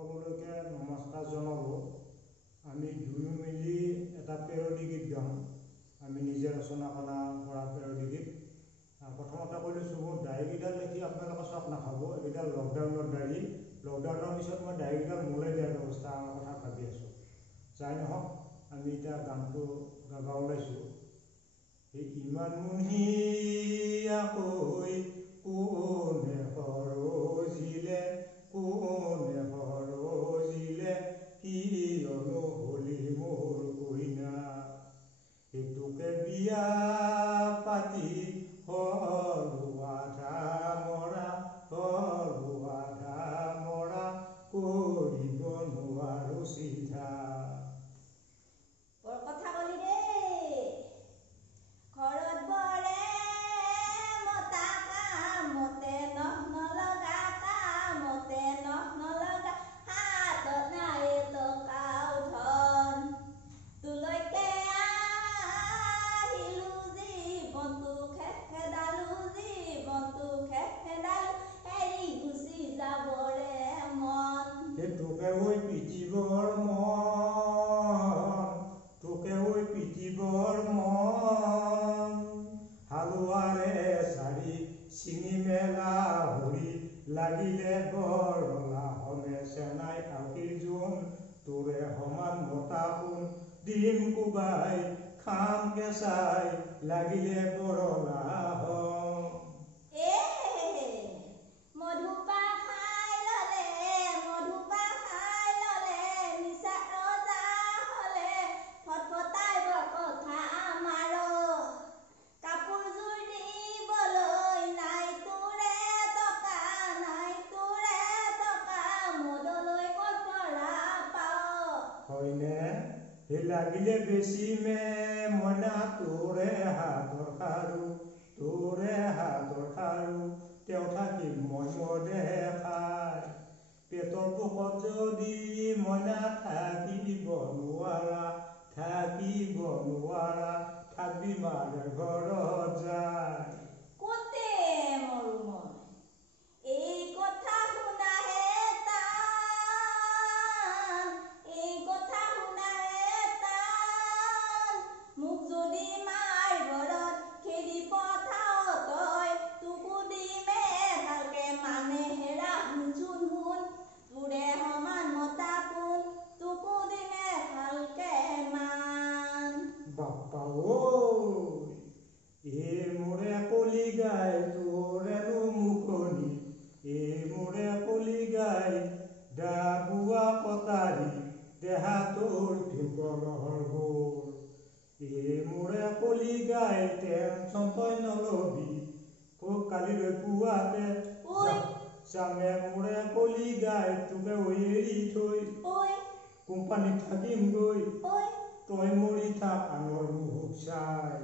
সকলোকে নমস্কাৰ জনাব। আমি দুয়ো মিলি এটা পেৰডি গীত গাম। আমি নিজে ৰচনা কৰা পেৰডি গীত। প্ৰথমতে কৈছোঁ মোৰ ডায়েৰীডাল দেখি আপোনালোকে চক নাখাব। এইকেইডাল লকডাউনৰ ডায়েৰী। লকডাউনৰ পিছত মই ডায়েৰীডাল মোলৈ দিয়াৰ ব্যৱস্থা কথা ভাবি আছোঁ। যাই নহওক, আমি এতিয়া গানটো গাব ওলাইছোঁ। ইমান মুহিয়াকৈ কোনে সৰজিলে, কোনে সৰজিলে, কিয়নো হলি মোৰ কইনা। সেইটোকে বিয়া পাতি হলো আধা মৰা, হলো আধা মৰা, কৰিব নোৱাৰো চিধা। কথা কলি দেই। ঘৰত বৰে মতা কামতে নলগা, কামতে নলগা, হাতত নাই টকাও ধন। তোলৈকে আহিলো জীৱনটো খেদালো, জীৱনটো খেদালো, এৰি গুচি যাবৰে মন। তোকে ঐ পিটিবৰ মন, তোকে ঐ পিটিবৰ মন। হালোৱাৰে চাৰি চিঙি মেলা হৰি, লাগিলে বৰলা হমে চেনাই আউকিৰ জোন। তোৰে সমান মতা সোণ দিম কোবাই, খাম কেঁচাই, লাগিলে বৰলা হম। মধুপান খাই ললে, মধুপান খাই ললে, নিচা ৰজা হলে, ফটফটাই কথা মাৰ। কাপোৰযোৰ দিবলৈ নাই তোৰে টকা, নাই তোৰে টকা, মদলৈ ক'ৰ পৰা পাৱ। হয়নে সেই লাগিলে বেছি মে মইনা, তোৰে হাতৰ খাৰু, তোৰে হাতৰ খাৰু, তেওঁ থাকিল মই মদে খাই। পেটৰ পোকত যদি মইনা থাকিব নোৱাৰা, থাকিব নোৱাৰা, থাকবি মাৰে ঘৰত যায়। কোতে মৰো মই, এই কথা শুনাহে টান, এই কথা শুনাহে টান। মোক যদি মাৰ ঘৰত খেদি পঠাও তই, তোকো দিমে ভালকে মানে হেৰা শুন, তোৰে সমান মতা কোন, তোকো দিমে ভালকে মান। বাপ্পা ঐ মোৰে কলি গাই তোৰেনো মুখনি, মোৰে কলি গাই ডাবুৱা কটাৰী, দেহা তোৰ ভিকলহৰ গোল। মোৰে কলি গাই টেনচন তই নলবি, কালিলৈ পুৱাতে যামে মোৰে কলি গাই তোকে এৰি থৈ, কোম্পানীত থাকিম গৈ, তই মৰি থাক আনৰ মুখ চাই।